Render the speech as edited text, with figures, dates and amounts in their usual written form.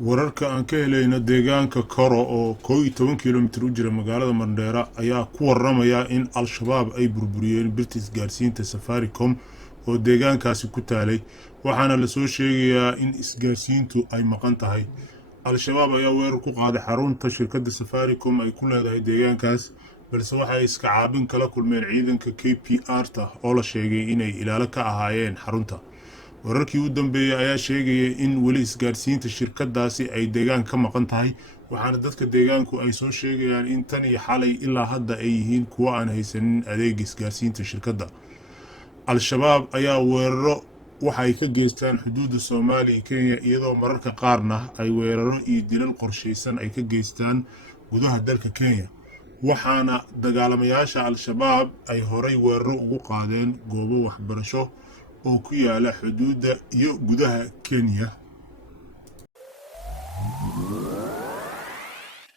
wararka aan ka helayna deegaanka Karo oo 11 kiilomitir u jira magaalada Mandheera ayaa ku waramaya in al-shabaab ay burburiyeen birtis gaarsiinta Safaricom oo deegaankaasi ku taalay, waxaana la soo sheegayaa in isgaarsiintu ay maqan tahay. al-shabaab ayaa weerar ku qaaday xarunta shirkadda Safaricom ay ku leedahay deegaankaas, balse waxay iska caabin kala kulmeen ciidanka KPR-ta oo la sheegay inay ilaalo ka ahaayeen xarunta. wararkii u dambeeyay ayaa sheegaya in weli isgaarsiinta shirkadaasi ay deegaanka ka maqan tahay, waxaana dadka deegaanku ay soo sheegayaan in tan iyo xalay ilaa hadda ay yihiin kuwo aan haysanin adeeg isgaarsiinta shirkadda. al-shabaab ayaa weeraro waxay ka geystaan xuduudda Soomaaliya iyo Kenya, iyadoo mararka qaarna ay weeraro iyo dilal qorsheysan ay ka geystaan gudaha dalka Kenya, waxaana dagaalamayaasha al-shabaab ay horay weeraro ugu qaadeen goobo waxbarasho oo ku yaala xuduudda iyo gudaha Kenya.